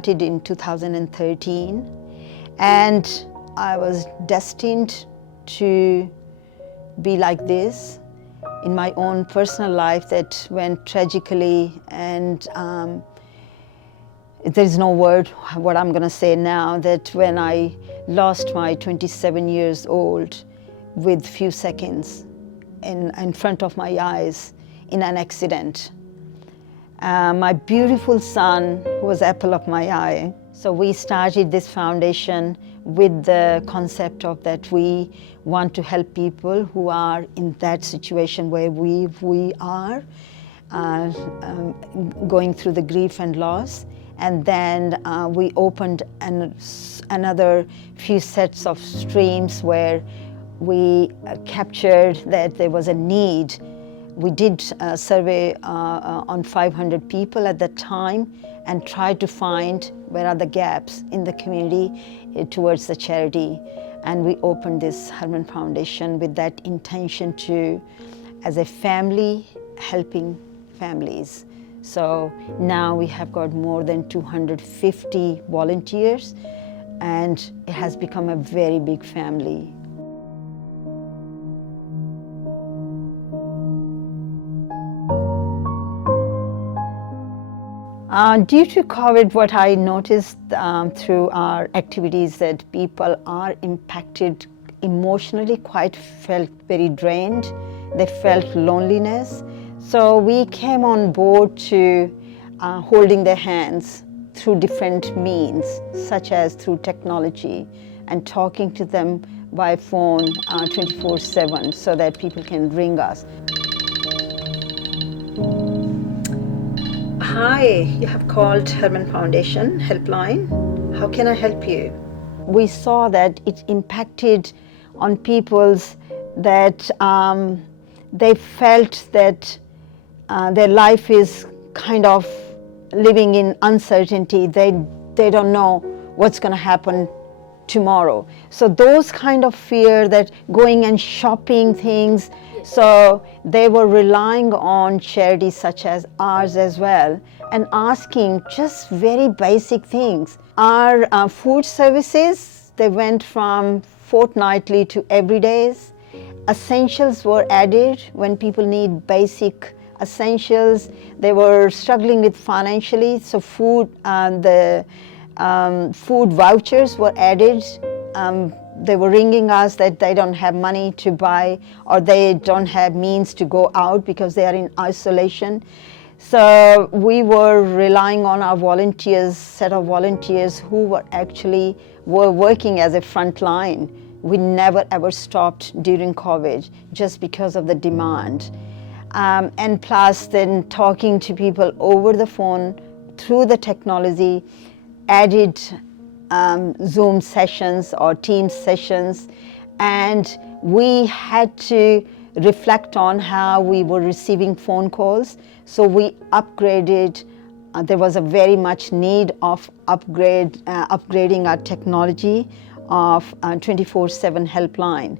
started in 2013, and I was destined to be like this in my own personal life that went tragically, and there is no word what I'm going to say now, that when I lost my 27 years old with few seconds in front of my eyes in an accident. My beautiful son was apple of my eye. So we started this foundation with the concept of that we want to help people who are in that situation where we are going through the grief and loss. And then we opened another few sets of streams where we captured that there was a need. We did a survey on 500 people at that time and tried to find where are the gaps in the community towards the charity. And we opened this Herman Foundation with that intention to, as a family, helping families. So now we have got more than 250 volunteers, and it has become a very big family. Due to COVID, what I noticed through our activities that people are impacted emotionally, felt very drained. They felt loneliness. So we came on board to holding their hands through different means, such as through technology, and talking to them by phone 24/7 so that people can ring us. Hi, you have called Herman Foundation helpline. How can I help you? We saw that it impacted on people's that they felt that their life is kind of living in uncertainty. They don't know what's going to happen tomorrow. So those kind of fear that going and shopping things, so they were relying on charities such as ours as well and asking just very basic things. Our food services, they went from fortnightly to everydays. Essentials were added when people need basic essentials. They were struggling with financially, so food, the food vouchers were added. They were ringing us that they don't have money to buy or they don't have means to go out because they are in isolation. So we were relying on our volunteers, set of volunteers who were working as a front line. We never ever stopped during COVID just because of the demand. And plus then talking to people over the phone through the technology, added Zoom sessions or Teams sessions, and we had to reflect on how we were receiving phone calls. So we upgraded. There was a very much need of upgrading our technology of 24/7 helpline,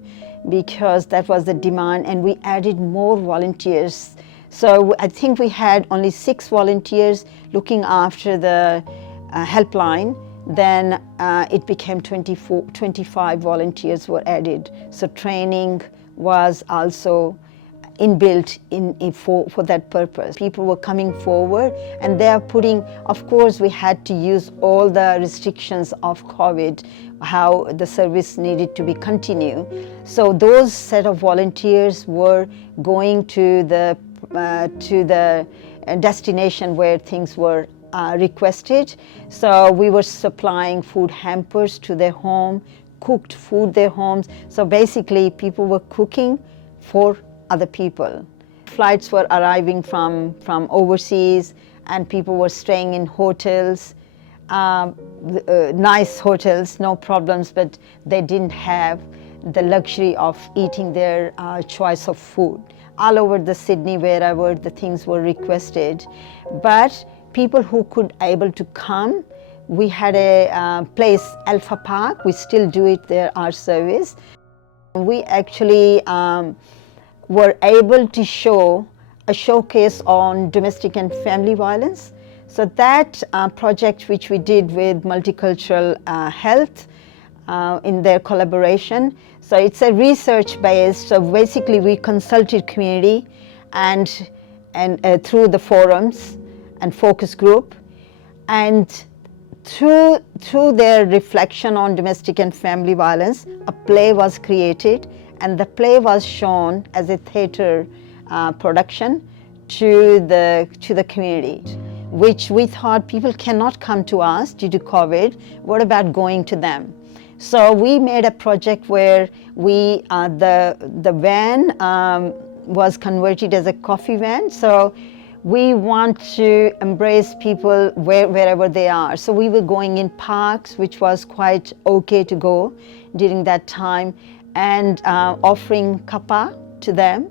because that was the demand, and we added more volunteers. So I think we had only 6 volunteers looking after the helpline. Then it became 25 volunteers were added. So training was also inbuilt for that purpose. People were coming forward and they are putting, of course we had to use all the restrictions of COVID, how the service needed to be continued. So those set of volunteers were going to the destination where things were requested. So we were supplying food hampers to their home, cooked food their homes. So basically people were cooking for other people. Flights were arriving from overseas and people were staying in hotels, nice hotels, no problems, but they didn't have the luxury of eating their choice of food. All over the Sydney, wherever the things were requested. But people who could able to come, we had a place, Alpha Park, we still do it there, our service. We actually were able to show a showcase on domestic and family violence. So that project which we did with Multicultural Health in their collaboration, so it's a research based, so basically we consulted community and through the forums and focus group, and through their reflection on domestic and family violence, a play was created, and the play was shown as a theater production to the community, which we thought people cannot come to us due to COVID. What about going to them? So we made a project where we the van was converted as a coffee van. So we want to embrace people wherever they are. So we were going in parks, which was quite okay to go during that time, and offering kappa to them.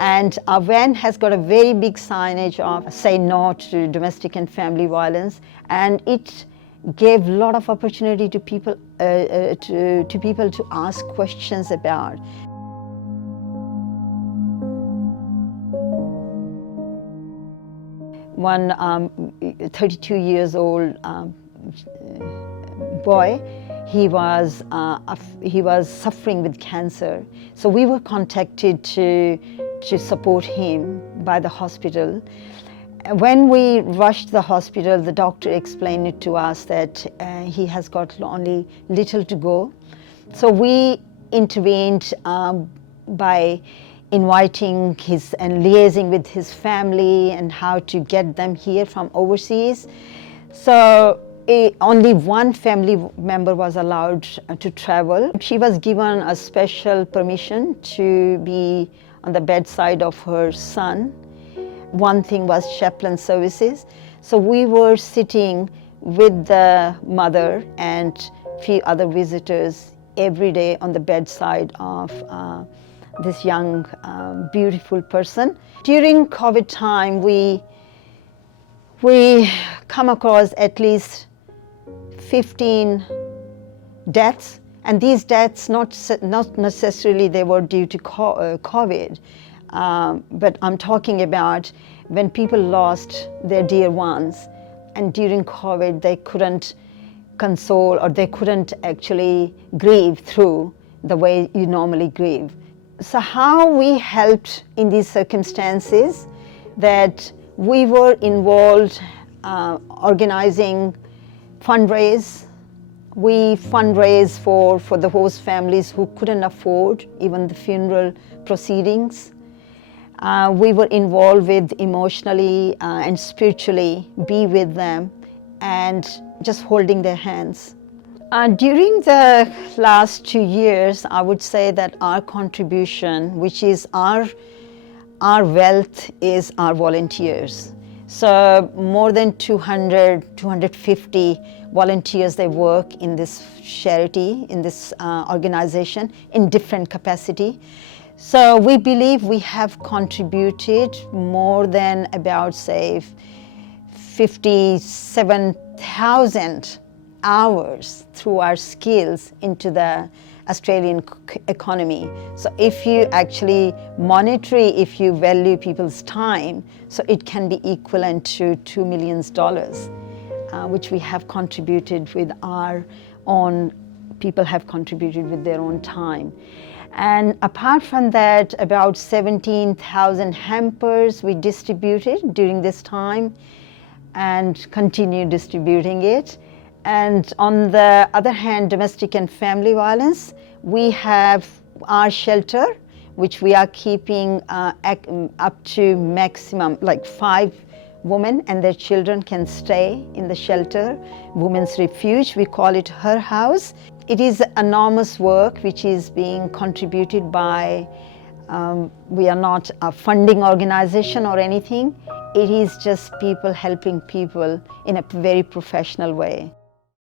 And our van has got a very big signage of say no to domestic and family violence, and it gave a lot of opportunity to people to ask questions about. One 32 years old boy, he was suffering with cancer. So we were contacted to support him by the hospital. When we rushed to the hospital, the doctor explained it to us that he has got only little to go. So we intervened by inviting his and liaising with his family and how to get them here from overseas. So only one family member was allowed to travel. She was given a special permission to be on the bedside of her son. One thing was chaplain services. So we were sitting with the mother and few other visitors every day on the bedside of this young, beautiful person. During COVID time, we come across at least 15 deaths, and these deaths not necessarily they were due to COVID, but I'm talking about when people lost their dear ones, and during COVID they couldn't console or they couldn't actually grieve through the way you normally grieve. So how we helped in these circumstances, that we were involved organizing fundraise. We fundraise for the host families who couldn't afford even the funeral proceedings. We were involved with emotionally and spiritually be with them and just holding their hands. During the last 2 years, I would say that our contribution, which is our wealth, is our volunteers. So more than 250 volunteers, they work in this charity, in this organization, in different capacity. So we believe we have contributed more than about, say, 57,000 hours through our skills into the Australian economy. So if you actually if you value people's time, so it can be equivalent to $2 million, which we have contributed with our own, people have contributed with their own time. And apart from that, about 17,000 hampers we distributed during this time and continue distributing it. And on the other hand, domestic and family violence, we have our shelter, which we are keeping up to maximum, like 5 women and their children can stay in the shelter, Women's Refuge, we call it Her House. It is enormous work which is being contributed by, we are not a funding organization or anything, it is just people helping people in a very professional way.